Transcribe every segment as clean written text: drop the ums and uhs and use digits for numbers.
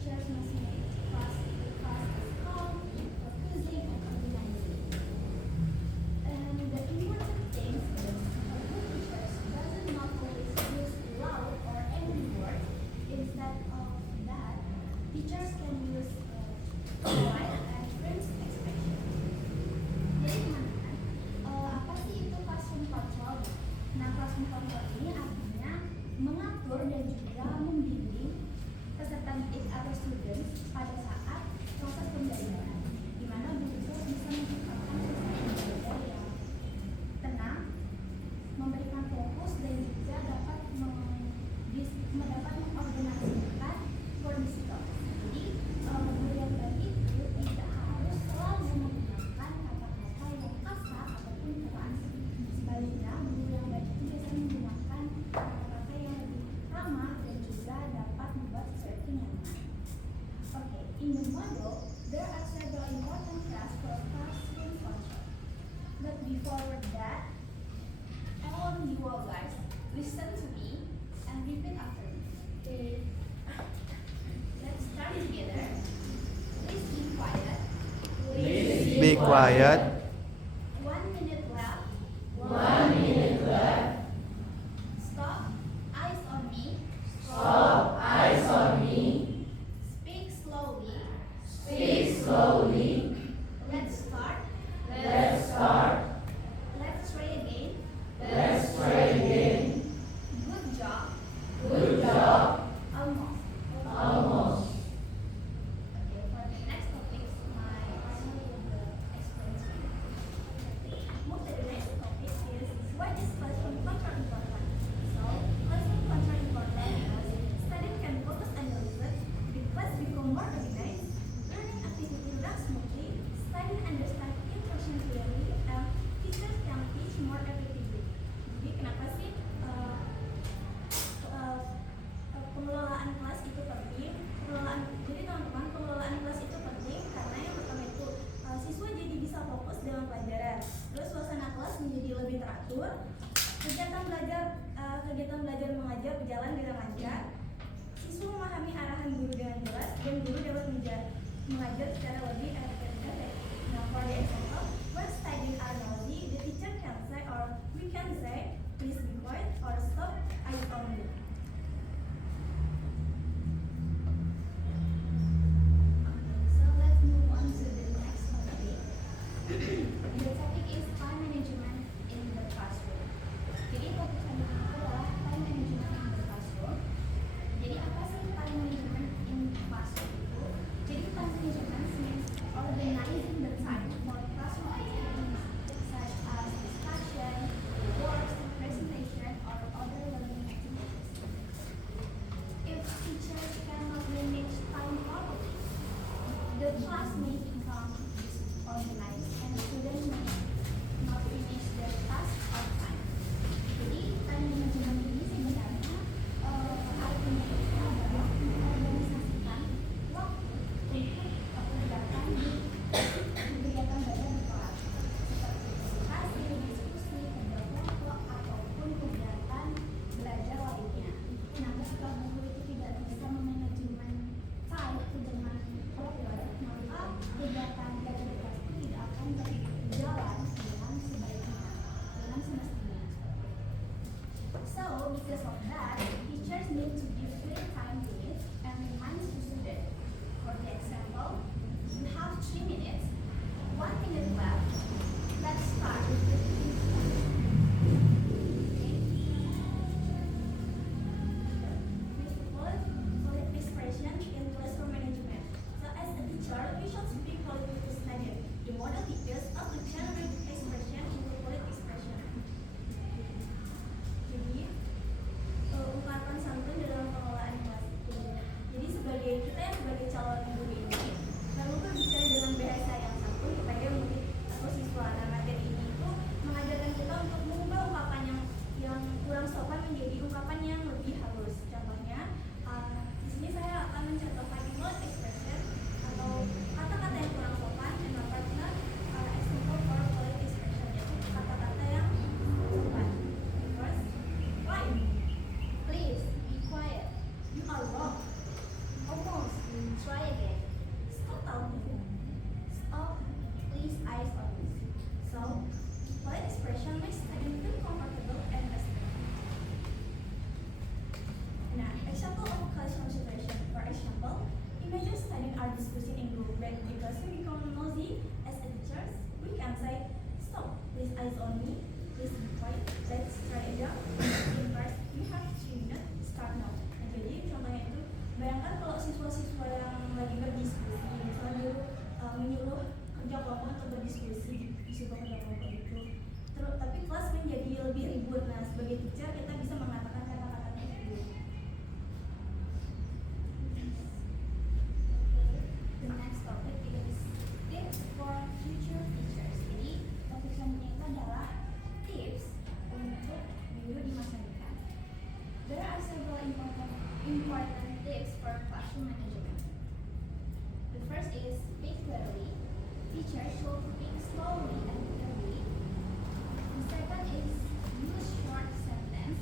teachers must make class as calm, focusing, and organizing. And the important things is good teachers doesn't not always use loud or angry words. Instead of that, teachers can use polite and friendly expression. Jadi teman-teman, apa sih itu classroom control? Nah, classroom control ini artinya mengatur dan juga membimbing peserta didik atau students pada saat proses pembelajaran, di mana guru itu bisa menciptakan suasana belajar yang tenang, memberikan fokus dan juga dapat mengorganisasikan kondisi kelas. Jadi guru yang baik itu tidak harus selalu menggunakan kata-kata yang kasar ataupun keras. Sebaliknya, guru yang baik itu biasanya menggunakan kata-kata yang lebih ramah dan juga dapat membuat siswa itu nyaman. Okay, in the model, there are several important tasks for classroom control. But before that, I want you all guys listen to me and repeat after me. Okay. Let's start together. Please be quiet. Be quiet. 1 minute left. 1 minute left. Stop. Eyes on me. Stop. Eyes on me. Speak slowly. Speak slowly. Let's start. Let's start. Let's try again. Let's try again. Good job. Good job. Almost. Almost. Okay, for the next topic, my partner will explain to you. Move to the next topic is why is classroom control important? So, classroom control important because students can focus on the lesson, the class become more organized, learning activity runs smoothly, students understand instruction clearly, and teachers can teach more effectively. Jadi kenapa sih pengelolaan kelas itu penting? Jadi teman-teman, pengelolaan kelas itu penting karena yang pertama itu siswa jadi bisa fokus dalam pelajaran. Terus suasana kelas menjadi lebih teratur. Kegiatan belajar mengajar berjalan dengan lancar. Siswa memahami arahan guru dengan jelas dan guru dapat mengajar secara lebih efektif. Nah, for the example, when studying are noisy, the teacher can say or we can say, please be quiet or stop, eyes on me. So let's move on to the next topic. The topic is time management in the classroom. Jadi topik selanjutnya adalah time management in the classroom. Jadi apa sih time management in the classroom itu? Jadi time management means diskusi di situ ada kelompok itu. Terus tapi kelas menjadi lebih ribut. Nah, sebagai teacher kita bisa mengatakan kata-kata tersebut. The next topic is tips for future teachers. Jadi topik selanjutnya itu adalah tips untuk guru di masa depan. There are several important tips for classroom management. The first is speak clearly. Teachers should speak slowly and clearly. The second is use short sentence.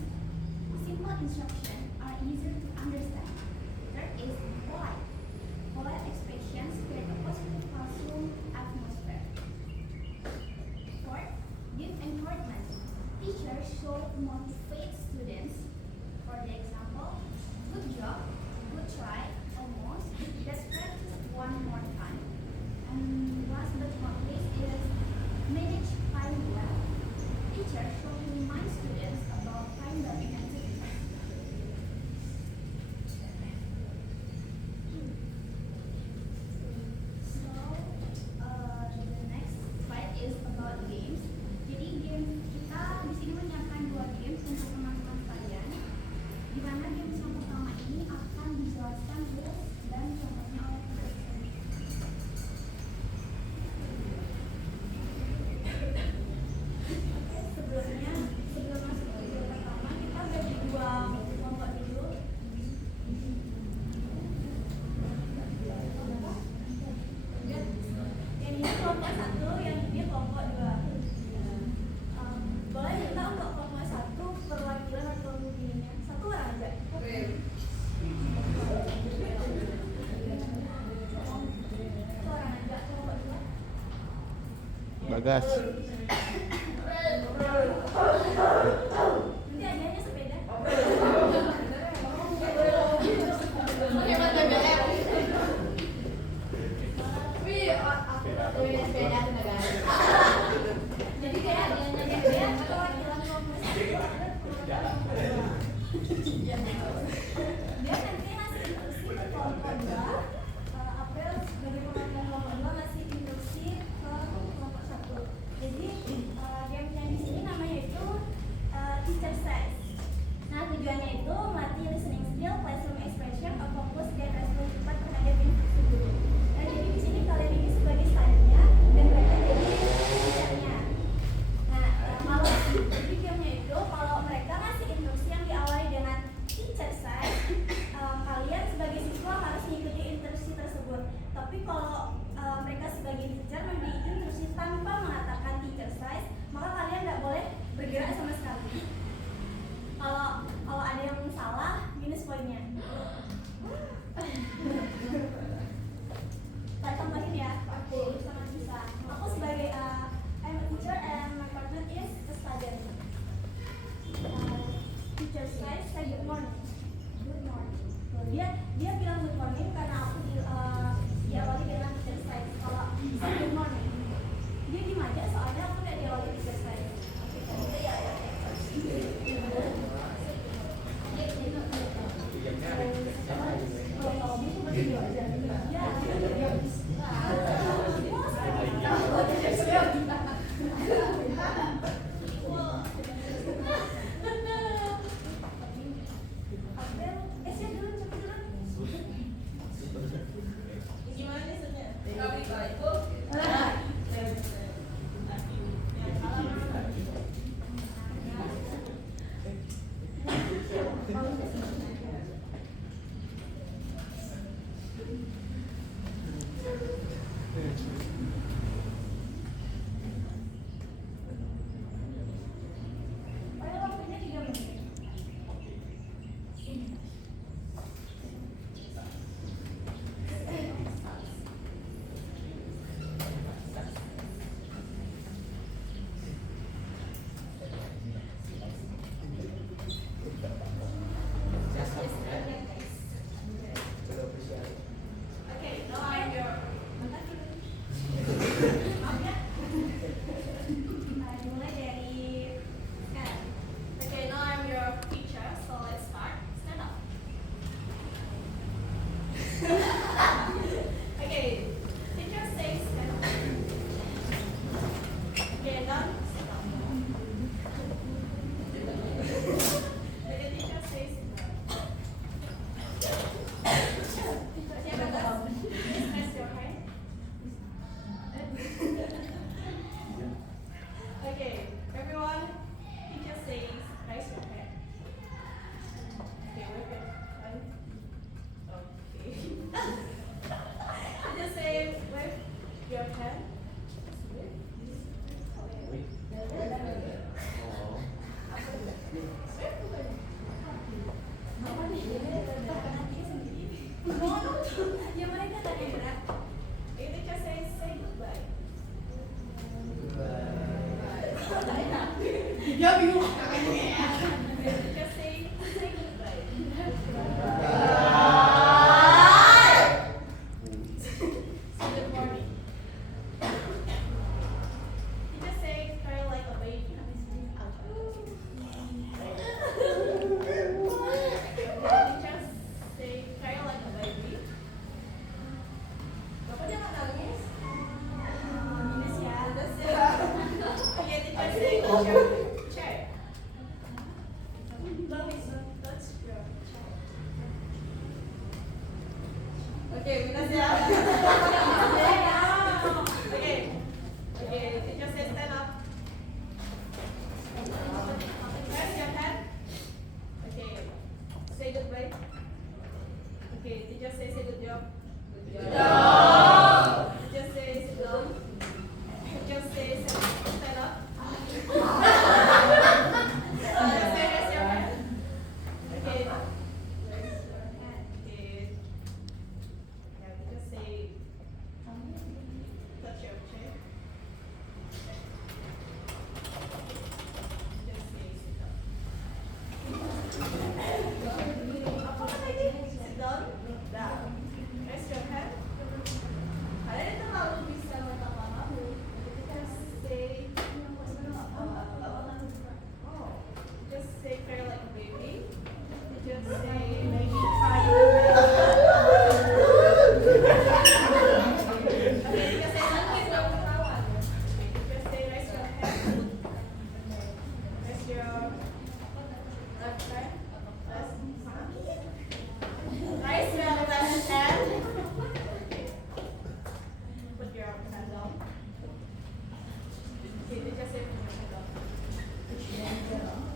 Simple instructions are easier to understand. Third is polite. Polite expressions create a positive classroom atmosphere. Fourth, give encouragement. Teachers should motivate students. For the example, good job, good try, almost. Let's practice one more time. And last but not least is manage time well. Teachers should remind students about time blocking activities. So, the next slide is about games. Jadi game kita di sini menyiapkan 2 games untuk teman-teman sekalian. Di mana game yang pertama ini akan dijelaskan rules dan contohnya oleh profesor. Sebelum masuk ke game pertama, kita bagi 2 kelompok dulu. Yang ini kelompok 1, yang ini kelompok 2. Boleh minta untuk kelompok 1 perwakilan atau ininya 1 orang aja. Satu orang aja kelompok 2. Bagas. Nanti adanya sepeda. Jadi kayak adanya dia perwakilan kelompok 1 ada perwakilan kelompok 2. Dia nanti ngasih instruksi ke kelompok 2. April sebagai perwakilan kelompok 2 ngasih instruksi ke kelompok 1. Jadi game yang di sini namanya itu teacher says. Nah, tujuan Dia bingung. Teacher say goodbye. Say good morning. Teacher say cry like a baby. Teacher say cry like a baby. Bapak dia nggak nangis? Nangis ya. Oke, teacher say touch your chair. Don't touch your chair. Oke, kita siap. Oke, teacher say stand up. Raise your hand. Okay, say goodbye. Okay, teacher say good job. Good job. Teacher say sit down. Teacher say stand up. Teacher say raise your hand. Okay. Raise your hand. Okay. Now teacher say touch your chair. Teacher say sit down. Apa tadi? Sit down. Down. Raise your hand. Kalian terlalu bisa lama-lama. Kita say, just say cry like a baby. Just say make me cry. Okay, kita say nangis dong kawan. Just say raise your hand. Raise your left hand. Raise your left hand. Put your hand down. Okay, teacher say put your hand down.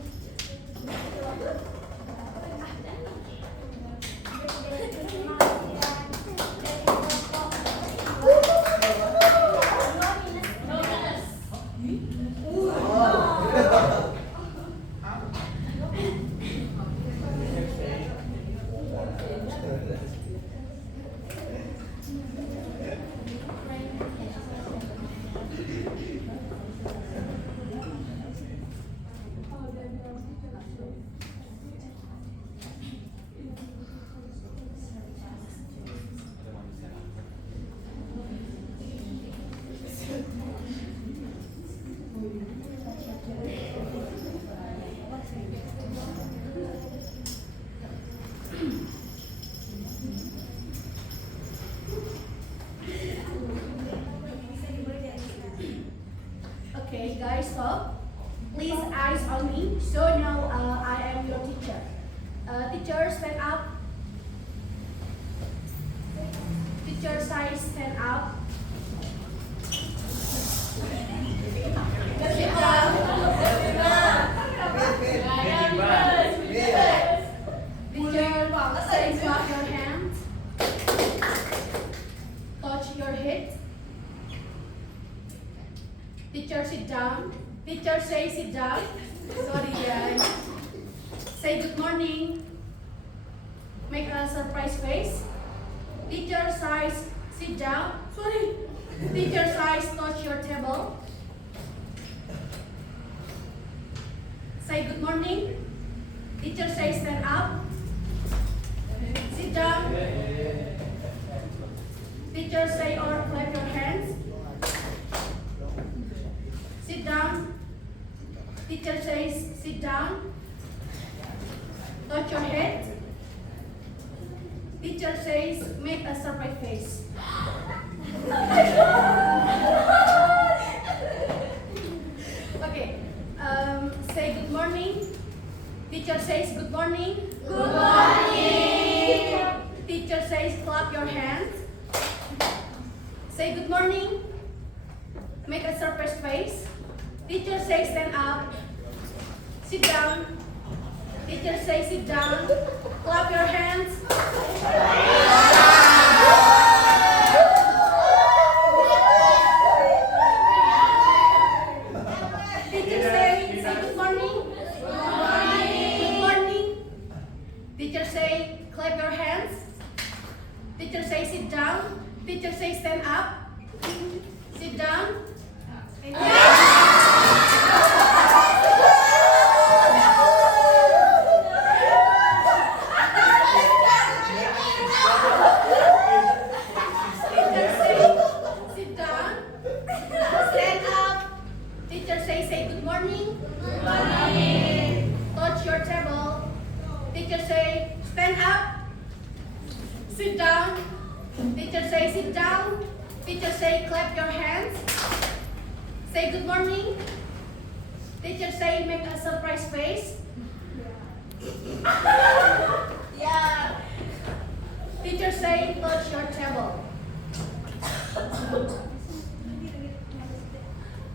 Okay, guys, stop. Please eyes on me. So now I am your teacher. Teacher, stand up. Teacher, size, stand up. Sit down. Teacher, say clap your hands. Touch your head. Teacher, sit down. Teacher, say sit down. Sorry, guys. Say good morning. Make a surprise face. Teacher, size, sit down. Sorry. Teacher, size, touch your table. Say good morning. Teacher, say stand up. Sit down. Teacher, say or clap your hands. Sit down. Teacher says sit down. Touch your head. Teacher says make a surprise face. Okay. Say good morning. Teacher says good morning. Good morning. Teacher says clap your hands. Say good morning. Make a surprise face. Teacher says stand up. Sit down. Teacher says sit down. Clap your hands. Teacher say good morning. Good morning. Good morning. Teacher say clap your hands. Teacher say sit down. Teacher say stand up. Sit down. morning. Good morning. Touch your table. Teacher say, stand up. Sit down. Teacher say, sit down. Teacher say, clap your hands. Say good morning. Teacher say, make a surprise face. Yeah. Teacher say, touch your table.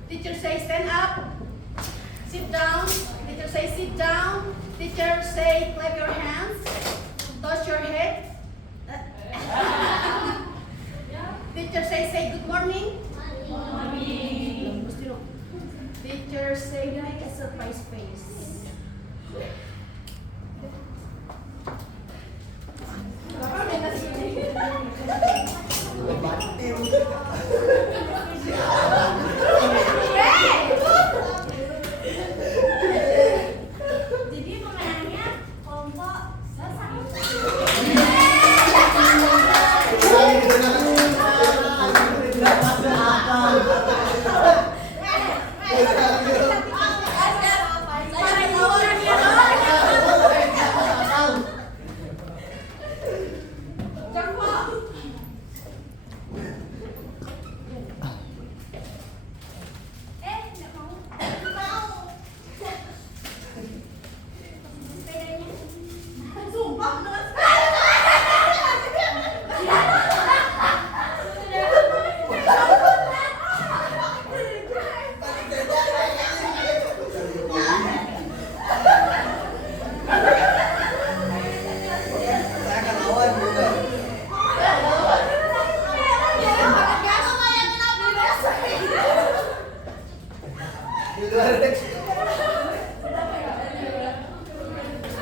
Teacher say, stand up. Sit down. Teacher say, sit down. Teacher say, clap your hands. Touch your head. Teacher say good morning. Morning. Teacher say, make a surprise face. Jadi pemenangnya kelompok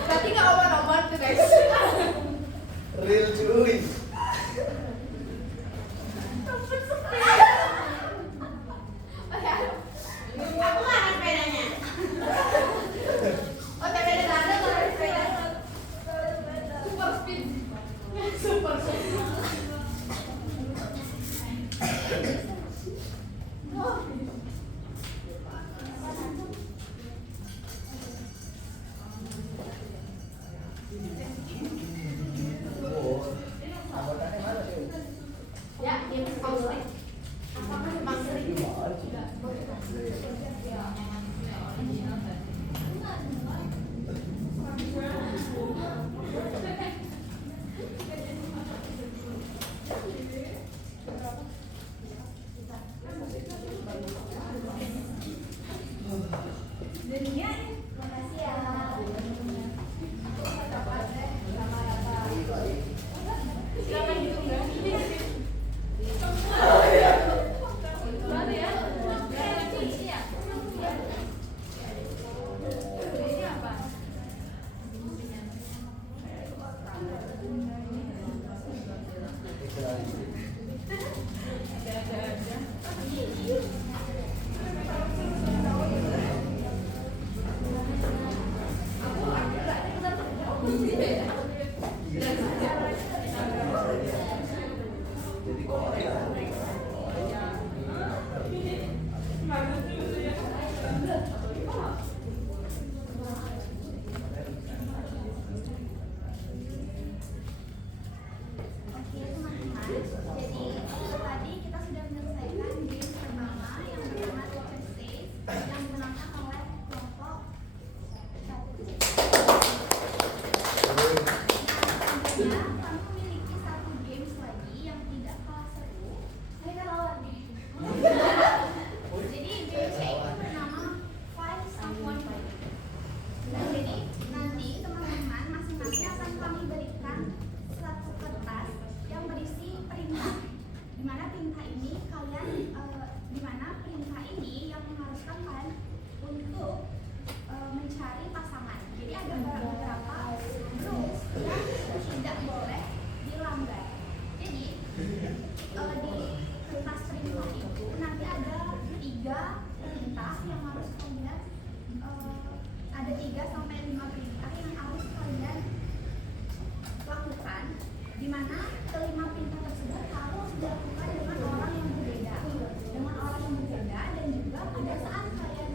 Berarti nggak oman-oman tuh guys. Real cuy. Aku nggak ada sepedanya. Oh sepeda nggak ada kalau ada sepeda. Super speed. Super speed. Ya, ini pausri. Apa kan pausri? Dunia, makasih ya. Silakan gitu enggak? Oke teman-teman, jadi tadi kita sudah menyelesaikan game pertama yang bernama Teacher Says yang dimenangkan oleh kelompok 1C. Nah, kami memiliki satu games lagi yang tidak kalah seru. Saya kan lawan nih. Jadi gamesnya itu bernama Find Someone By Name. Nah, jadi nanti teman-teman masing-masing akan kami berikan satu kertas yang berisi perintah. Dimana perintah ini yang mengharuskan kalian untuk mencari pasangan. Jadi ada beberapa rules yang tidak boleh dilanggar. Jadi di kertas perintah itu nanti ada 3 perintah yang harus kalian ada 3 sampai 5 perintah yang harus kalian lakukan, di mana kelima perintah tersebut harus dilakukan dengan orang yang berbeda dan juga pada saat kalian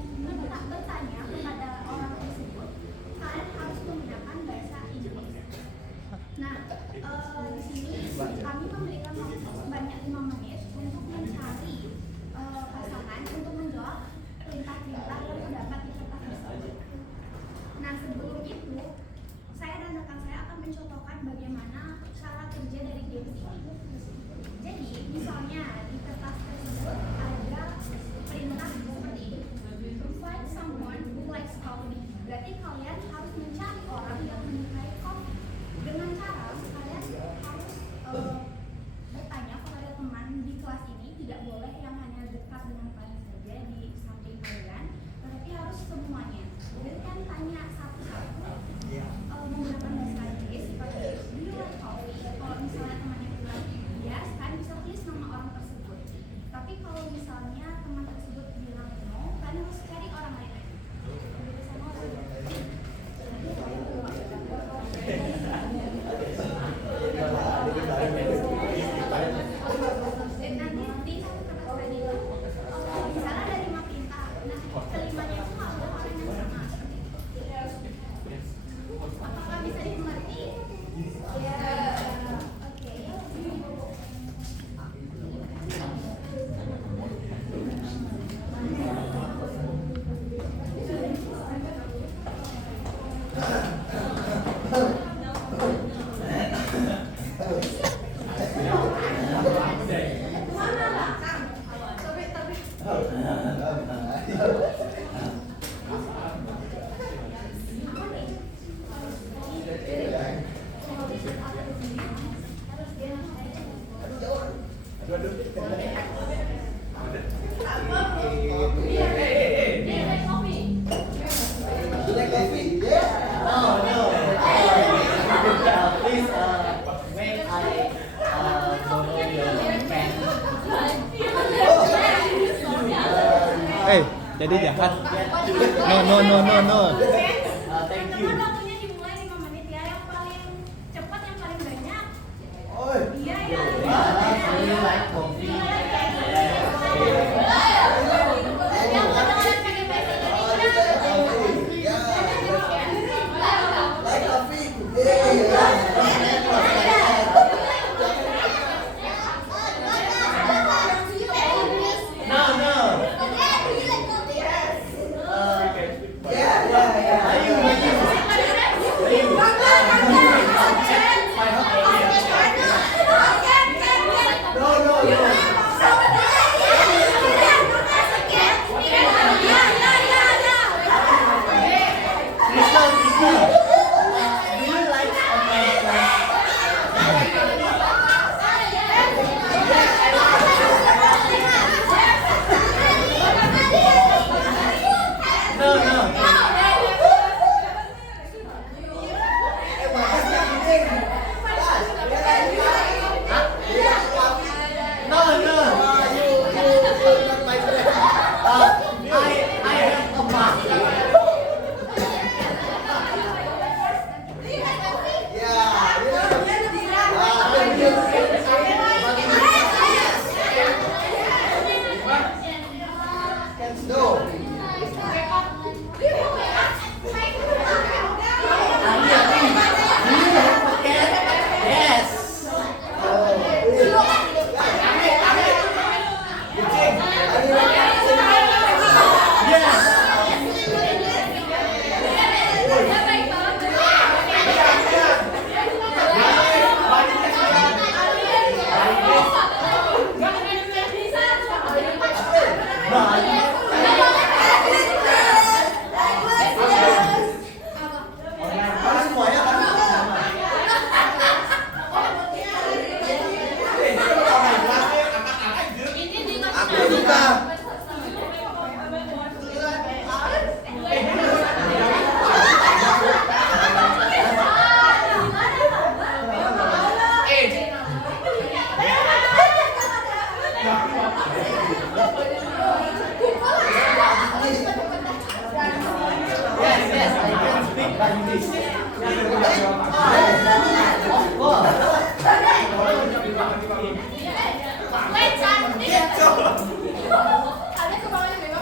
Black coffee. Yeah. No, no. Please, when I borrow your pen. Eh, jadi jahat. No, no, no, no, no. Thank you. Teman-teman waktunya dimulai 5 menit ya. Yang paling cepat yang paling banyak. Oh. Iya ya. You like coffee? Yang kedengaran pakai bahasa Indonesia. Like coffee. Yeah. No, no. Yeah. Ayu. No, no, no. Krishna, Krishna. Do you like No, no. No, no. You not my friend. I have a mark.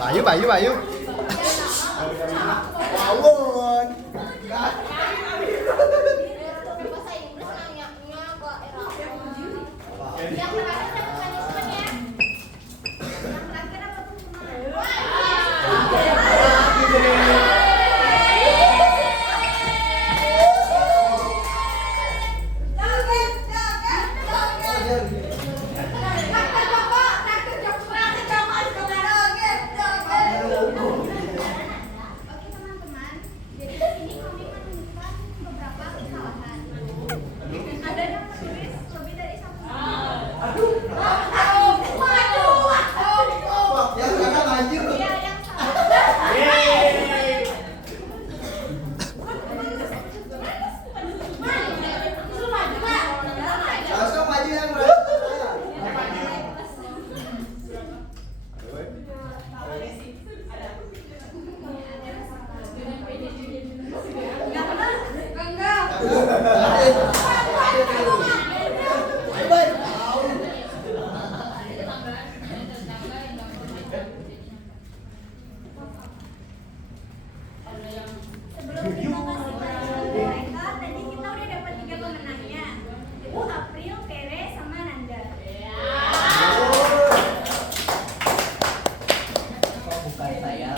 Bayu, Bayu, Bayu. Bangun. Yang terakhir saya punishment ya. Yang terakhir apa Oke teman-teman, jadi di sini kami menemukan beberapa kesalahan. Ada yang menulis lebih dari 1 menit. Yang kanan maju. Iya, yang salah. Yeay. Langsung maju yang berapa? Sebelum kita kasih pelajaran mereka, tadi kita udah dapat 3 pemenangnya. Ibu April, Tere, sama Nanda. Kok bukan saya?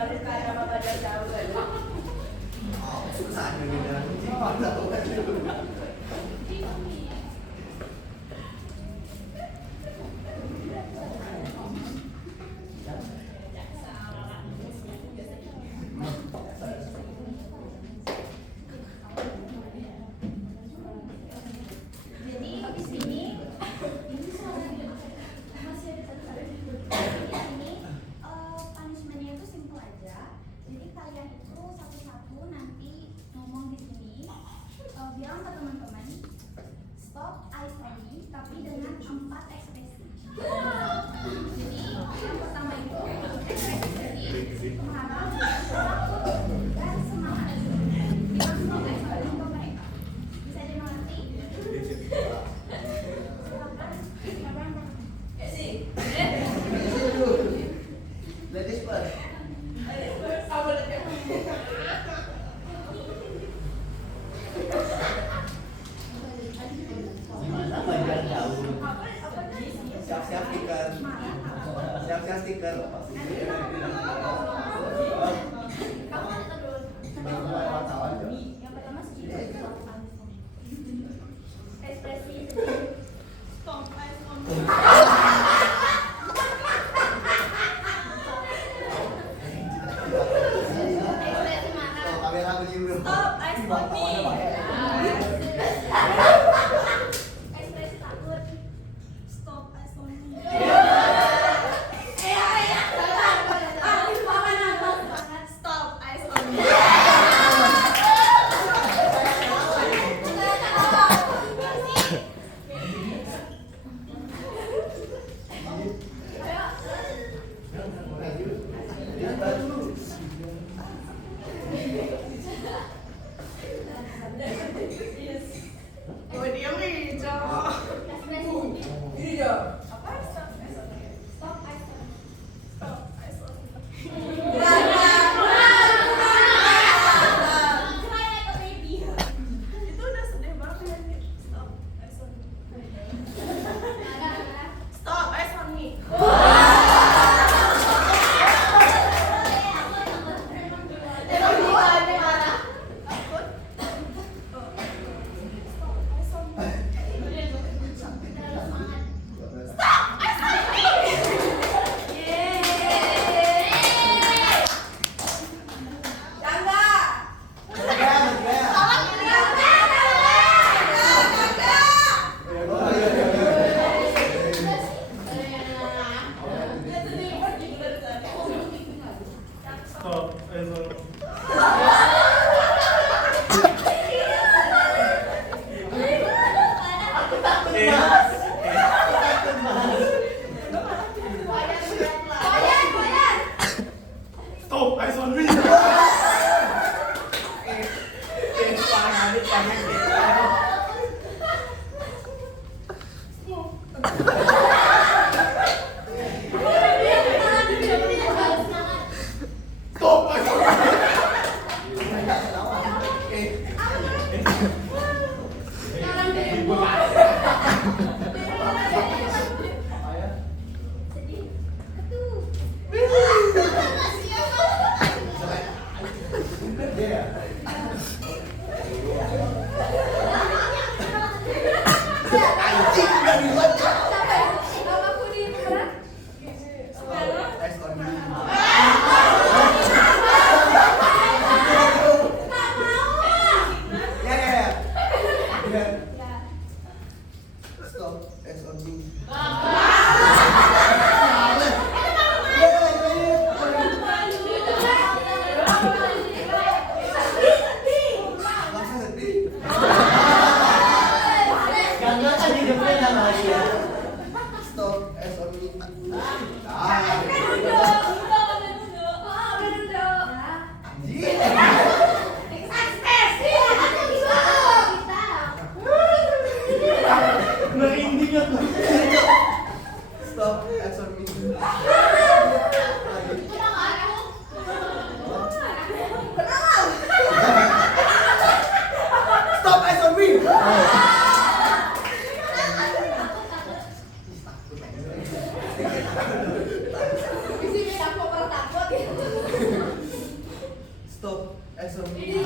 Oh, susah nih dengan kucing. Jadi habis ini masih ada satu ini punishmentnya itu simple aja. Jadi kalian itu satu-satu nanti ngomong di sini, bilang ke teman-teman stop I sorry, tapi dengan 4 ekspresi. Jadi yang pertama itu ekspresi sedih, marah, takut, dan semangat. Bilang stop I sorry untuk mereka. Bisa dimengerti? Ladies first. Gimana belajar jauh? Siap-siap stiker. Siap-siap stiker. Baru mulai wartawan ya? Yang pertama sedih. Ekspresi stop I sorry. Ekspresi marah. Oh, kamera aku dulu. Stop, I sorry. Wartawannya pakai. Ekspresi takut. Stop, I sorry. Stop, I sorry. Stop, I sorry. Stop, I sorry. Cry like a baby. Itu udah sedih banget. Stop, I sorry. Stop, I sorry. Emang gua ada marah? Takut? Stop, I sorry. Stop, eso. Stop, I sorry. Stop, I sorry. Sedih. Ketuh. as on me.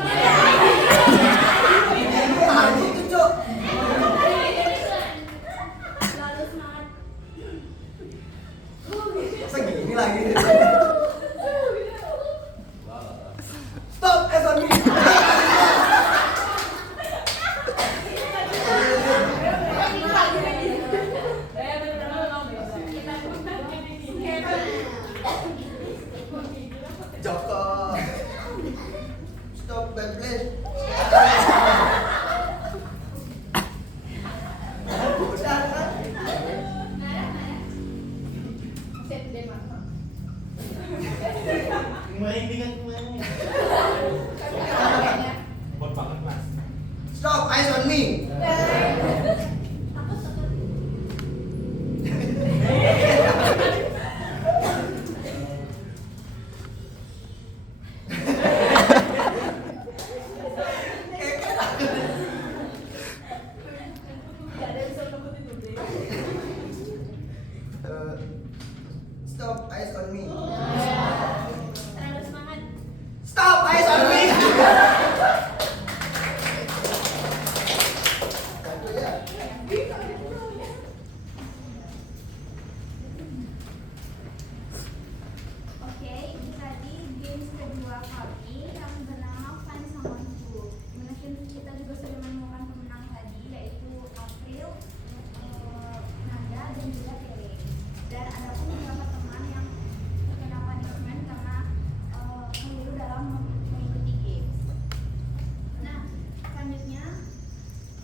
Aku tuh cok. Lalu semangat. Masa gini lagi? Stop as on me. Joko. Stop bad place. Udah kan? Main dengan main. Buat banget mas. Stop eyes on me. Takut takut. Gak ada yang bisa nakutin lu deh. Stop eyes on me. Terlalu semangat. Stop eyes on me. Satu ya. Oke, itu tadi games kedua kami yang bernama Find Someone Who. Mungkin kita juga sudah menemukan pemenang tadi, yaitu April, Nanda, dan juga Tere. Dan ada pun beberapa teman yang terkena punishment karena keliru dalam mengikuti games. Nah, selanjutnya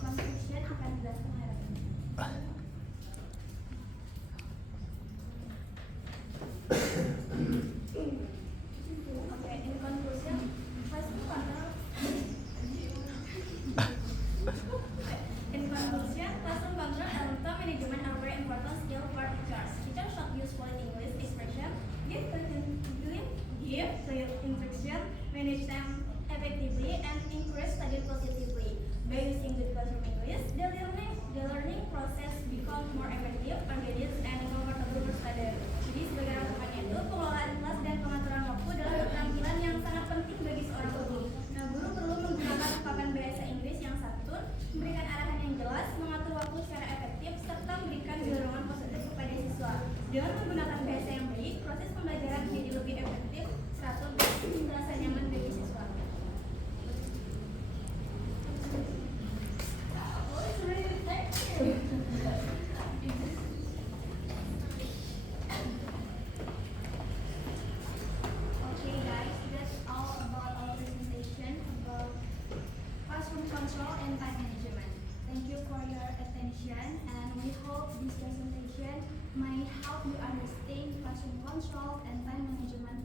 conclusion akan dijelaskan oleh Raffi. Okay, in conclusion, classroom control. In conclusion, classroom control and time management are very important skill for teachers. Teachers should use quality English expression, give clear instruction, manage time effectively, and encourage study positively. By using good classroom English, the learning process becomes more effective, engaging, and comfortable for students. Jadi sebagai rangkumannya itu, pengelolaan kelas dan pengaturan waktu adalah keterampilan yang sangat penting bagi seorang guru. Nah, guru perlu menggunakan papan bahasa Inggris yang santun, memberikan arahan yang jelas, mengatur waktu secara efektif, serta memberikan dorongan positif kepada siswa. Dengan menggunakan bahasa yang baik, proses pembelajaran menjadi lebih efektif, teratur, dan merasa nyaman bagi siswa. Okay guys, that's all about our presentation about classroom control and time management. Thank you for your attention, and we hope this presentation might help you understand classroom control and time management